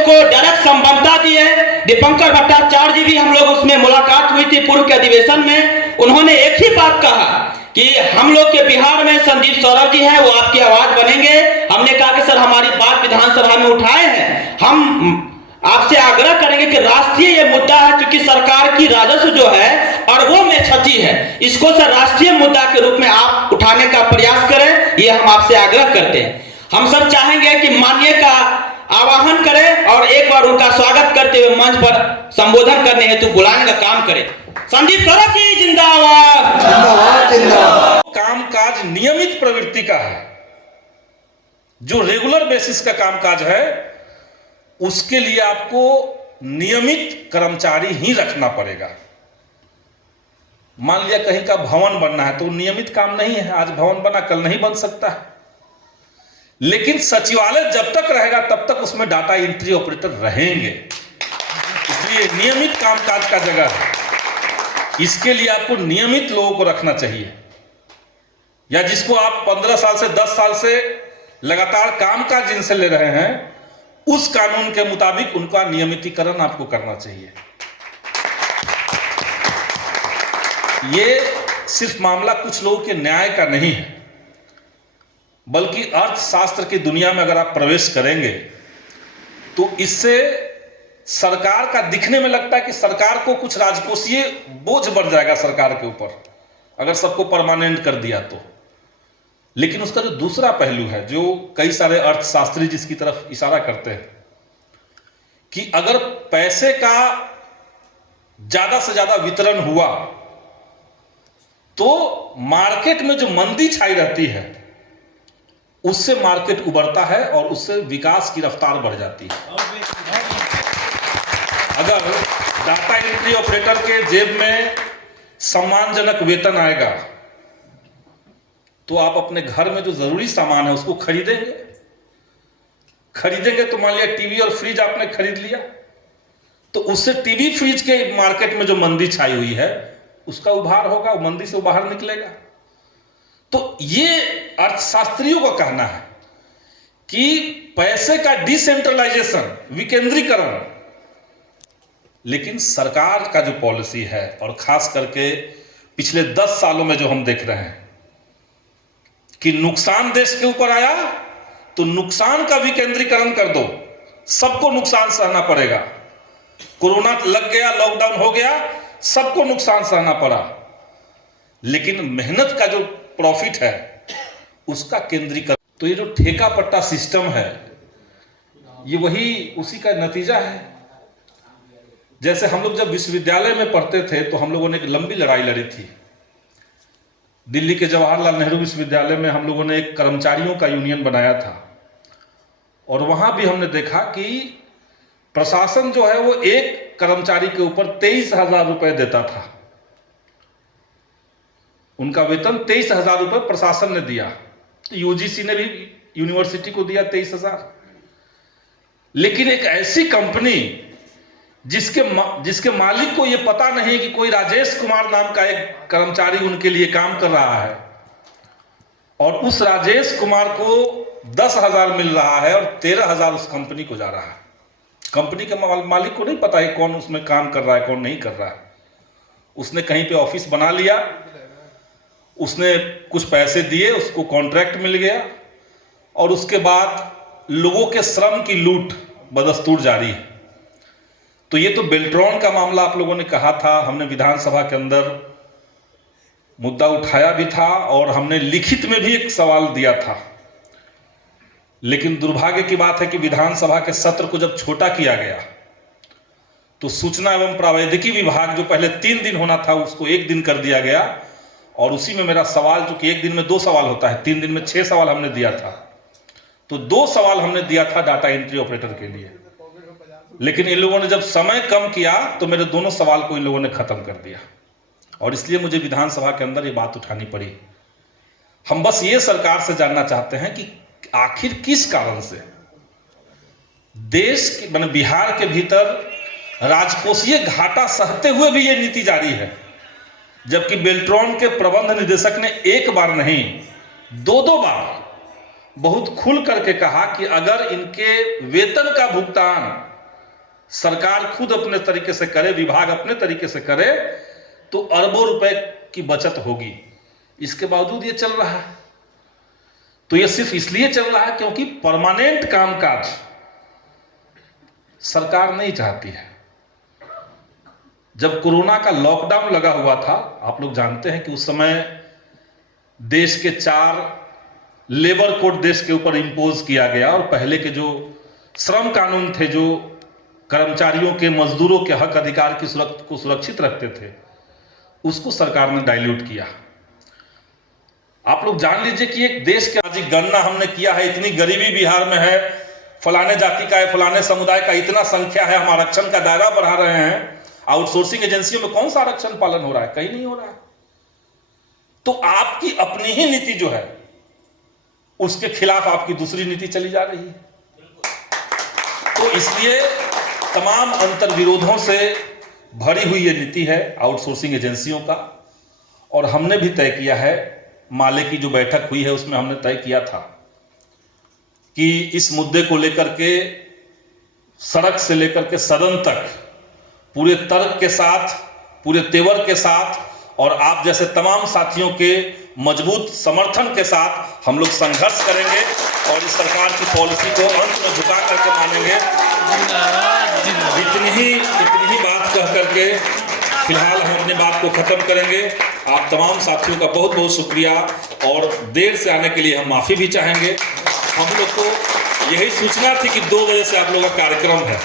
लोग को डायरेक्ट संबंधता दी है। दीपंकर भट्टाचार्य जी भी हम लोग उसमें मुलाकात हुई थी पूर्व के अधिवेशन में। उन्होंने एक ही बात कहा कि हम लोग के बिहार में संदीप सौरभ जी हैं, वो आपकी आवाज बनेंगे। हमने कहा कि सर हमारी बात विधानसभा में उठाए हैं, हम आपसे आग्रह करेंगे कि राष्ट्रीय ये मुद्दा है, क्योंकि सरकार की राजस्व जो है अरबों में क्षति है, इसको सर राष्ट्रीय मुद्दा के रूप में आप उठाने का प्रयास करें, ये हम आपसे आग्रह करते हैं। हम सब चाहेंगे कि माननीय का आवाहन करें और एक बार उनका स्वागत करते हुए मंच पर संबोधन करने हेतु बुलाने का काम करें। संदीप सौरभ जी जिंदाबाद। जिंदाबाद जिंदाबाद। कामकाज नियमित प्रवृत्ति का है, जो रेगुलर बेसिस का कामकाज है उसके लिए आपको नियमित कर्मचारी ही रखना पड़ेगा। मान लिया कहीं का भवन बनना है तो नियमित काम नहीं है, आज भवन बना कल नहीं बन सकता है, लेकिन सचिवालय जब तक रहेगा तब तक उसमें डाटा एंट्री ऑपरेटर रहेंगे, इसलिए नियमित कामकाज का जगह है। इसके लिए आपको नियमित लोगों को रखना चाहिए, या जिसको आप 15 साल से 10 साल से लगातार कामकाज जिनसे ले रहे हैं उस कानून के मुताबिक उनका नियमितीकरण आपको करना चाहिए। ये सिर्फ मामला कुछ लोगों के न्याय का नहीं है, बल्कि अर्थशास्त्र की दुनिया में अगर आप प्रवेश करेंगे तो इससे सरकार का दिखने में लगता है कि सरकार को कुछ राजकोषीय बोझ बढ़ जाएगा सरकार के ऊपर अगर सबको परमानेंट कर दिया तो। लेकिन उसका जो दूसरा पहलू है, जो कई सारे अर्थशास्त्री जिसकी तरफ इशारा करते हैं, कि अगर पैसे का ज्यादा से ज्यादा वितरण हुआ तो मार्केट में जो मंदी छाई रहती है उससे मार्केट उबरता है और उससे विकास की रफ्तार बढ़ जाती है। अगर डाटा एंट्री ऑपरेटर के जेब में सम्मानजनक वेतन आएगा तो आप अपने घर में जो जरूरी सामान है उसको खरीदेंगे तो मान लिया टीवी और फ्रिज आपने खरीद लिया तो उससे टीवी फ्रिज के मार्केट में जो मंदी छाई हुई है उसका उभार होगा, वो मंदी से वो बाहर निकलेगा। तो ये अर्थशास्त्रियों का कहना है कि पैसे का डिसेंट्रलाइजेशन, विकेंद्रीकरण, लेकिन सरकार का जो पॉलिसी है और खास करके पिछले 10 सालों में जो हम देख रहे हैं कि नुकसान देश के ऊपर आया तो नुकसान का विकेंद्रीकरण कर दो, सबको नुकसान सहना पड़ेगा। कोरोना लग गया, लॉकडाउन हो गया, सबको नुकसान सहना पड़ा, लेकिन मेहनत का जो प्रॉफिट है उसका केंद्रीकरण। तो ये जो ठेका पट्टा सिस्टम है ये वही उसी का नतीजा है। जैसे हम लोग जब विश्वविद्यालय में पढ़ते थे तो हम लोगों ने एक लंबी लड़ाई लड़ी थी। दिल्ली के जवाहरलाल नेहरू विश्वविद्यालय में हम लोगों ने एक कर्मचारियों का यूनियन बनाया था और वहां भी हमने देखा कि प्रशासन जो है वो एक कर्मचारी के ऊपर 23,000 रुपए देता था। उनका वेतन 23,000 रुपए प्रशासन ने दिया, यूजीसी ने भी यूनिवर्सिटी को दिया 23,000। लेकिन एक ऐसी कंपनी जिसके मालिक को यह पता नहीं कि कोई राजेश कुमार नाम का एक कर्मचारी उनके लिए काम कर रहा है और उस राजेश कुमार को 10,000 मिल रहा है और 13,000 उस कंपनी को जा रहा है। कंपनी के मालिक को नहीं पता है कौन उसमें काम कर रहा है कौन नहीं कर रहा है। उसने कहीं पे ऑफिस बना लिया, उसने कुछ पैसे दिए, उसको कॉन्ट्रैक्ट मिल गया और उसके बाद लोगों के श्रम की लूट बदस्तूर जारी है। तो ये तो बेल्ट्रॉन का मामला आप लोगों ने कहा था, हमने विधानसभा के अंदर मुद्दा उठाया भी था और हमने लिखित में भी एक सवाल दिया था। लेकिन दुर्भाग्य की बात है कि विधानसभा के सत्र को जब छोटा किया गया तो सूचना एवं प्रावैधिकी विभाग जो पहले 3 दिन होना था उसको 1 दिन कर दिया गया और उसी में मेरा सवाल, जो कि 1 दिन में 2 सवाल होता है, 3 दिन में 6 सवाल हमने दिया था, तो 2 सवाल हमने दिया था डाटा एंट्री ऑपरेटर के लिए। लेकिन इन लोगों ने जब समय कम किया तो मेरे दोनों सवाल को इन लोगों ने खत्म कर दिया और इसलिए मुझे विधानसभा के अंदर ये बात उठानी पड़ी। हम बस ये सरकार से जानना चाहते हैं कि आखिर किस कारण से देश के माने बिहार के भीतर राजकोषीय घाटा सहते हुए भी ये नीति जारी है, जबकि बेल्ट्रॉन के प्रबंध निदेशक ने 1 बार नहीं 2 बार बहुत खुल करके कहा कि अगर इनके वेतन का भुगतान सरकार खुद अपने तरीके से करे, विभाग अपने तरीके से करे, तो अरबों रुपए की बचत होगी। इसके बावजूद ये चल रहा है। तो ये सिर्फ इसलिए चल रहा है क्योंकि परमानेंट कामकाज सरकार नहीं चाहती है। जब कोरोना का लॉकडाउन लगा हुआ था, आप लोग जानते हैं कि उस समय देश के 4 लेबर कोड देश के ऊपर इंपोज किया गया, और पहले के जो श्रम कानून थे, जो कर्मचारियों के, मजदूरों के हक अधिकार को सुरक्षित रखते थे, उसको सरकार ने डाइल्यूट किया। आप लोग जान लीजिए कि एक देश के सामाजिक गणना हमने किया है, इतनी गरीबी बिहार में है, फलाने जाति का है, फलाने समुदाय का इतना संख्या है, हम आरक्षण का दायरा बढ़ा रहे हैं। आउटसोर्सिंग एजेंसियों में कौन सा आरक्षण पालन हो रहा है? कहीं नहीं हो रहा है। तो आपकी अपनी ही नीति जो है, उसके खिलाफ आपकी दूसरी नीति चली जा रही है। तो इसलिए तमाम अंतर्विरोधों से भरी हुई ये नीति है आउटसोर्सिंग एजेंसियों का। और हमने भी तय किया है, माले की जो बैठक हुई है उसमें हमने तय किया था कि इस मुद्दे को लेकर के सड़क से लेकर के सदन तक पूरे तर्क के साथ, पूरे तेवर के साथ और आप जैसे तमाम साथियों के मजबूत समर्थन के साथ हम लोग संघर्ष करेंगे और इस सरकार की पॉलिसी को अंत में झुका करके मानेंगे। इतनी ही बात कह करके फिलहाल हम अपने बात को खत्म करेंगे। आप तमाम साथियों का बहुत बहुत शुक्रिया, और देर से आने के लिए हम माफ़ी भी चाहेंगे। हम लोग को यही सूचना थी कि 2 बजे से आप लोगों का कार्यक्रम है।